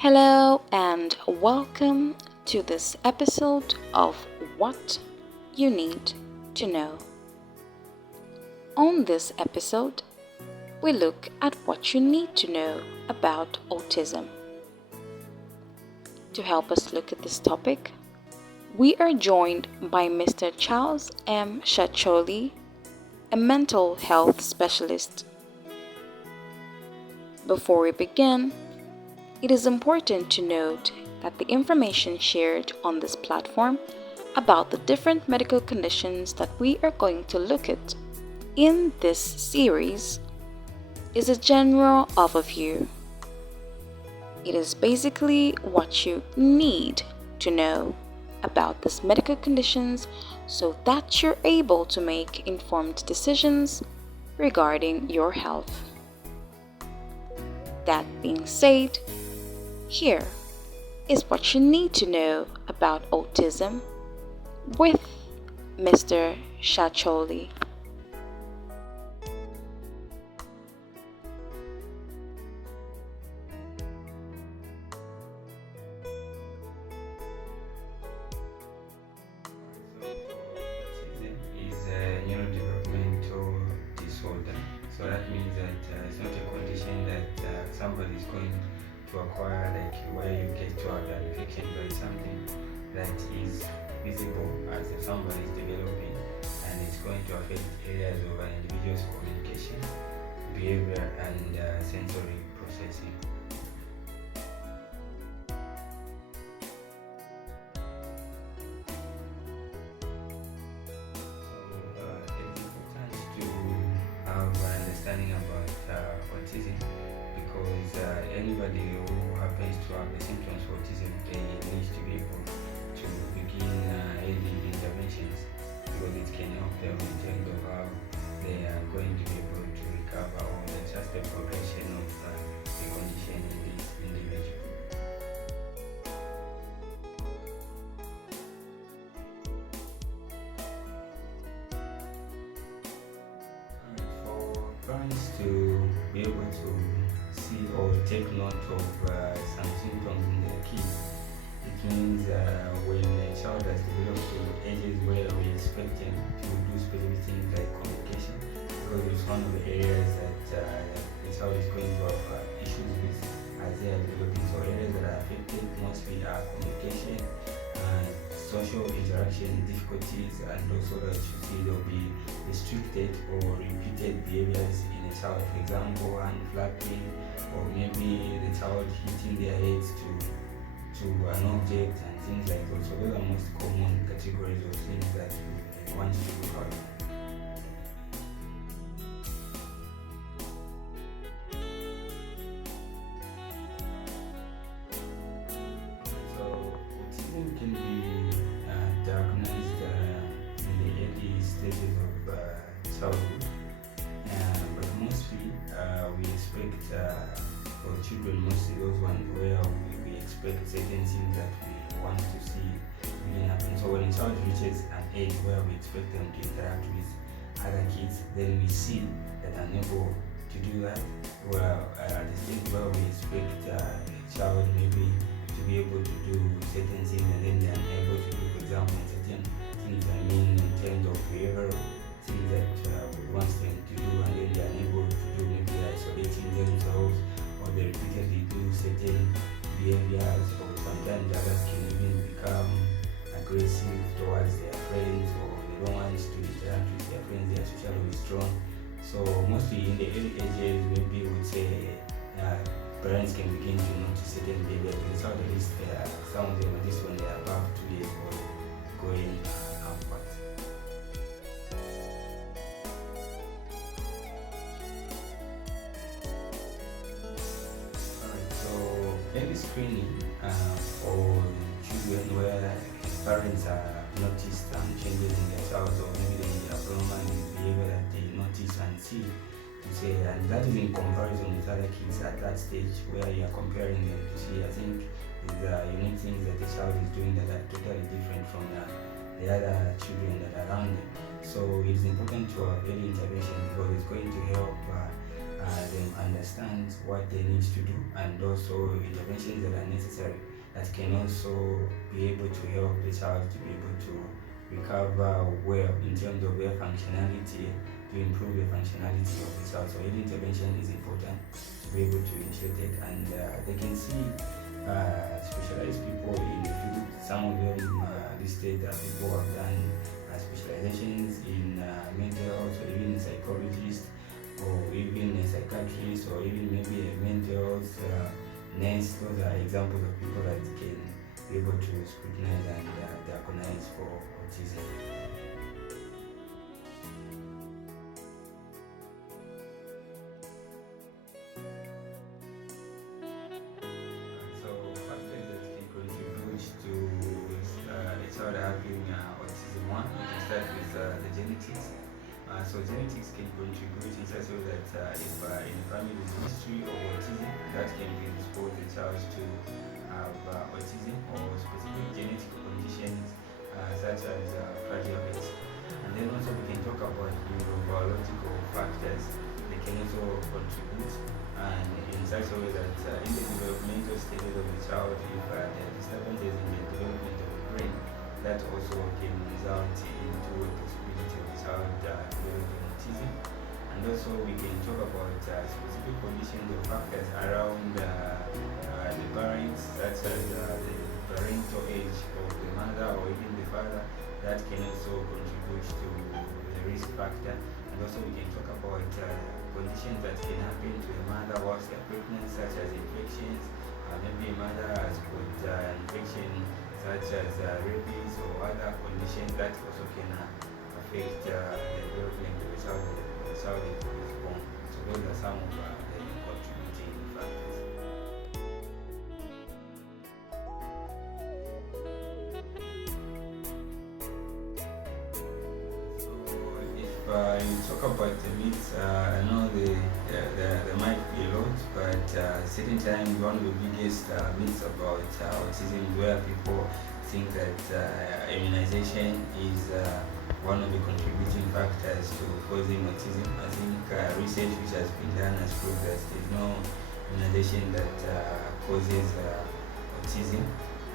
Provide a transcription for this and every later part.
Hello and welcome to this episode of What You Need to Know. On this episode, we look at what you need to know about autism. To help us look at this topic, we are joined by Mr. Charles M. Shacholi, a mental health specialist. Before we begin, it is important to note that the information shared on this platform about the different medical conditions that we are going to look at in this series is a general overview. It is basically what you need to know about these medical conditions so that you're able to make informed decisions regarding your health. That being said, here is what you need to know about autism with Mr. Shacholi. Autism is a neurodevelopmental disorder. So that means that it's not a condition that somebody is going to acquire, like where you get to have an infection, but it's something that is visible as somebody is developing, and it's going to affect areas of an individual's communication, behavior, and sensory processing. It's important to have an understanding about autism because anybody who happens to have the symptoms of autism, they need to be able to begin early interventions because it can help them in terms of how they are going to be able to recover or just the progression of the condition in this individual. For parents to be able to see or take note of some symptoms in their kids, it means when a child has developed to ages where we expect them to do specific things like communication, because it's one of the areas that the child is going to have issues with as they are developing. So areas that are affected mostly are communication, social interaction difficulties, and also that you see there will be restricted or repeated behaviors in a child. For example, hand flapping, or maybe the child hitting their heads to an object and things like that. So those are most common categories of things that we want to look at. So autism can be diagnosed in the early stages of childhood, but mostly we expect for children, mostly those ones where we expect certain things that we want to see begin happen. So when a child reaches an age where we expect them to interact with other kids, then we see that they're unable to do that. Well, at the stage where we expect a child maybe to be able to do certain things and then they're unable to do, for example, certain things in terms of behavior, things that we want them to do and then they're unable to do, maybe isolating themselves or they repeatedly do certain behaviors, or sometimes others can even become aggressive towards their friends, or they don't want to interact with their friends, they are socially withdrawn. So mostly in the early ages, maybe we would say parents can begin to notice certain behaviors. In some at least some of them, at least when they are above 2 years old, going upwards. Alright, so early screening for children where parents are noticed changes in their child, or maybe the abnormal behavior that they notice and see, to say, and that is in comparison with other kids at that stage where you are comparing them to see. I think the unique things that the child is doing that are totally different from the other children that are around them. So it is important to have early intervention because it's going to help them understand what they need to do, and also interventions that are necessary that can also be able to help the child to be able to recover well in terms of their functionality, to improve the functionality of the child. So early intervention is important to be able to initiate it, and they can see specialized people in the field. Some of them listed people who have done specializations in mental health, or even a psychologist, or even a psychiatrist, or even maybe a mental health nurse. Those are examples of people that can be able to scrutinize and diagnose for autism. So factors that can contribute to a child having autism. One, we can start with the genetics. So genetics can contribute in such a way that if in a family there's a history of autism, that can predispose the child to have autism or specific genetic conditions such as fragile X. And then also we can talk about neurobiological factors. They can also contribute, and in such a way that in the developmental stages of the child, if there are disturbances in the development of the brain, that also can result into a possibility of the child developing autism. And also we can talk about specific conditions or factors around the parents, such as the parental age of the mother or even the father, that can also contribute to the risk factor. And also we can talk about conditions that can happen to the mother whilst they're pregnant, such as infections. Maybe a mother has got infection such as rabies or other conditions that also can affect the development of the child is born. So those are some of the contributing factors. So if you talk about the myths, I know there might be a lot, but certain times one of the biggest myths about autism is where people think that immunization is one of the contributing factors to causing autism. I think research which has been done has proved that there's no immunization that causes autism,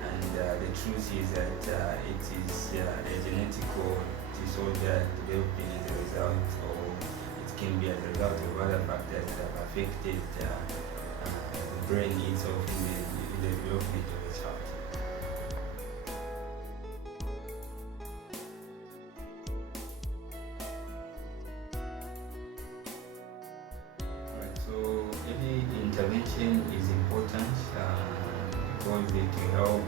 and the truth is that it is a genetic disorder developing as a result, or it can be as a result of other factors that have affected the brain itself in the development of the child. Right, so any intervention is important because it will help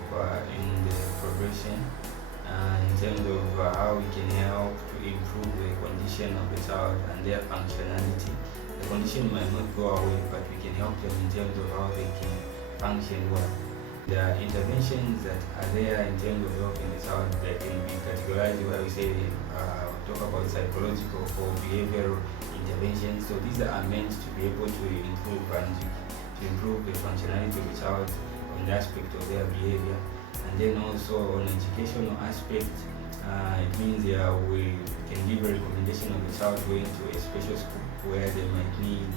in the progression in terms of how we can help to improve the condition of the child and their functionality. The condition might not go away, but we can help them in terms of how they can function well. The interventions that are there in terms of helping the child, they can be categorized where we say talk about psychological or behavioral interventions. So these are meant to be able to improve the functionality of the child on the aspect of their behavior. And then also on educational aspect, it means we can give a recommendation of the child going to a special school where they might need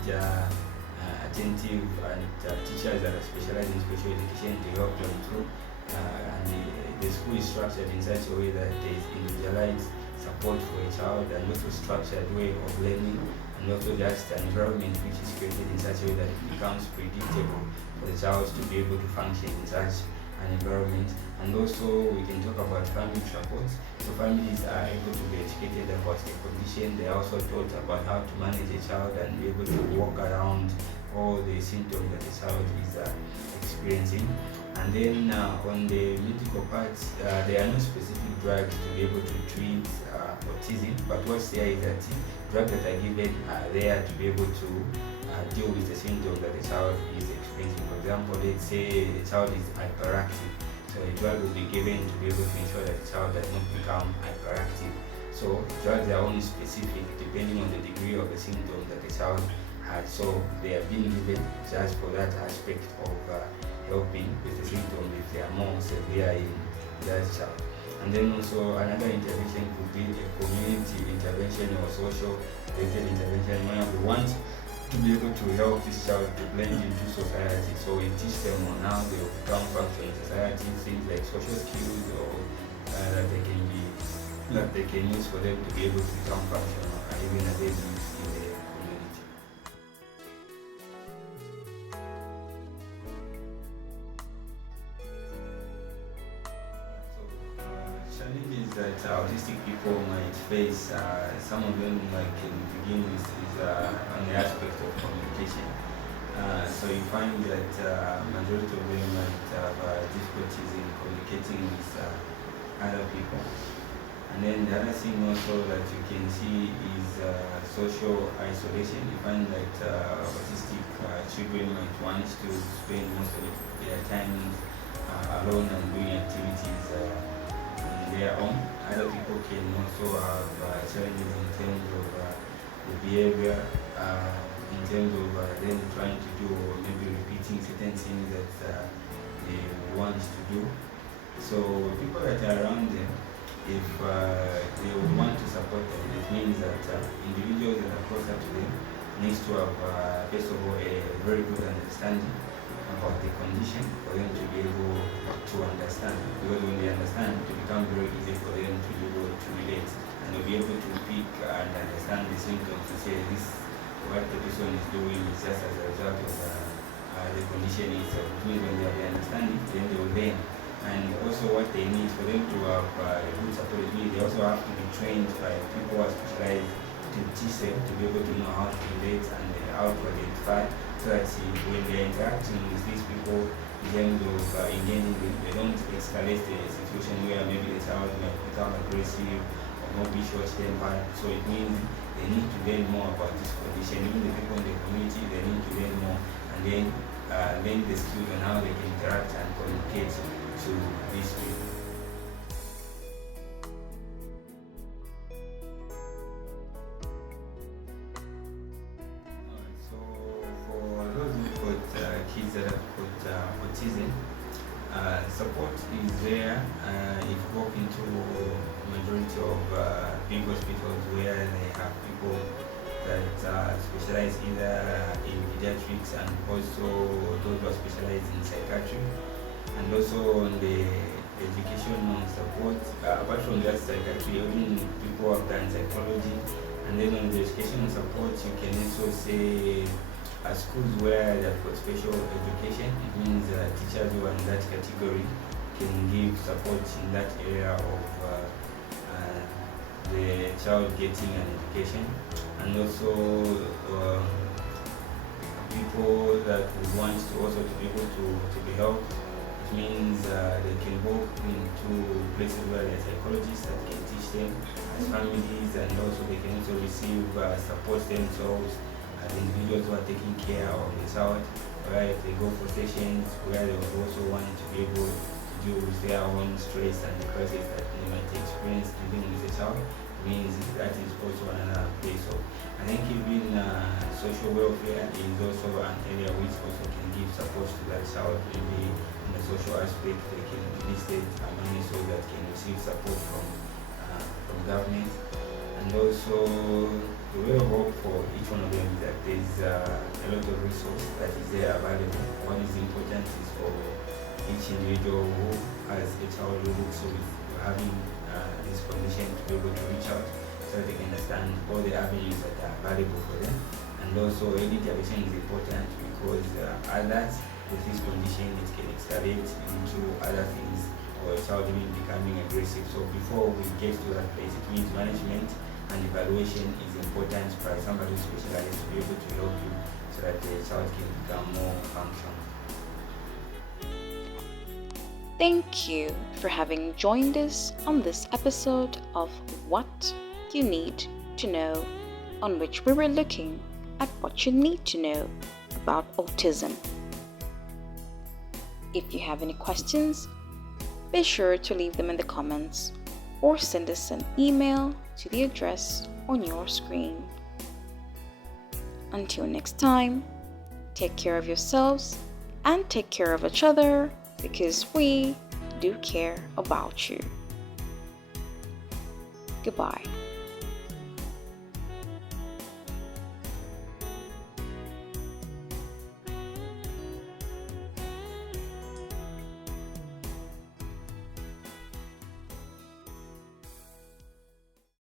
attentive and teachers that are specialized in special education to help them through. And the school is structured in such a way that there is individualized support for a child, and also structured way of learning, and also just an environment which is created in such a way that it becomes predictable for the child to be able to function in such an environment. And also we can talk about family supports. So families are able to be educated about the condition. They are also taught about how to manage a child and be able to walk around all the symptoms that the child is experiencing. And then on the medical parts, there are no specific drugs to be able to treat autism, but what's there is that drugs that are given are there to be able to deal with the symptoms that the child is experiencing. For example, let's say the child is hyperactive, so a drug will be given to be able to ensure that the child does not become hyperactive. So drugs are only specific depending on the degree of the symptoms that the child has. So they are being given just for that aspect of helping with the symptoms if they are more severe in that child. And then also another intervention could be a community intervention or social related intervention, where we want to be able to help this child to blend into society. So we teach them on how they will become function in society, things like social skills or that they can be that they can use for them to be able to become functional even as they live in the community. Challenges that autistic people might face, some of them like can begin with is on the aspect of communication. So you find that majority of them might have difficulties in communicating with other people. And then the other thing also that you can see is social isolation. You find that autistic children might want to spend most of their time alone and doing activities on their own. Other people can also have challenges in terms of the behavior, in terms of them trying to do or maybe repeating certain things that they want to do. So people that are around them, if they would want to support them, it means that individuals that are closer to them needs to have, first of all, a very good understanding about the condition for them to be able to understand. Because when they understand, it will become very easy for them to be able to relate, and they'll be able to pick and understand the symptoms to say this, what the person is doing is just as a result of the condition itself. It means when they have the understanding, then they will learn. And also what they need for them to have good support, they also have to be trained by people who are specialized to teach them to be able to know how to relate and how to identify, so that when they're interacting with these people in terms of engaging with, they don't escalate the situation where maybe the child might become aggressive or maybe short-tempered. So it means they need to learn more about this condition. Even the people in the community, they need to learn more and then learn the skills on how they can interact and communicate to these people. So for those who've got kids that have got autism, support is there. If you walk into majority of big hospitals where they have people that specialize either in pediatrics and also those who are specialized in psychiatry, and also on the educational support. Apart from that psychiatry, even people have done psychology, and then on the educational support, you can also say schools where they've got special education. It means teachers who are in that category can give support in that area of the child getting an education, and also people that would want to also to be able to be helped. It means they can walk into places where there are psychologists that can teach them as families, and also they can also receive support themselves as individuals who are taking care of the child, where if they go for sessions where they would also want to be able to deal with their own stress and the crisis that they might experience dealing with the child. Means that is also another place. So I think even social welfare is also an area which also can give support to that child. Maybe in the social aspect, they can enlist money so that can receive support from government. And also the way of hope for each one of them is that there's a lot of resource that is there available. What is important is for each individual who has a child who looks with having this condition to be able to reach out so they can understand all the avenues that are available for them. And also early intervention is important because others with this condition, it can escalate into other things or a child even becoming aggressive. So before we get to that place, it means management and evaluation is important by somebody specialized to be able to help you so that the child can become more functional. Thank you for having joined us on this episode of What You Need to Know, on which we were looking at what you need to know about autism. If you have any questions, be sure to leave them in the comments or send us an email to the address on your screen. Until next time, take care of yourselves and take care of each other, because we do care about you. Goodbye.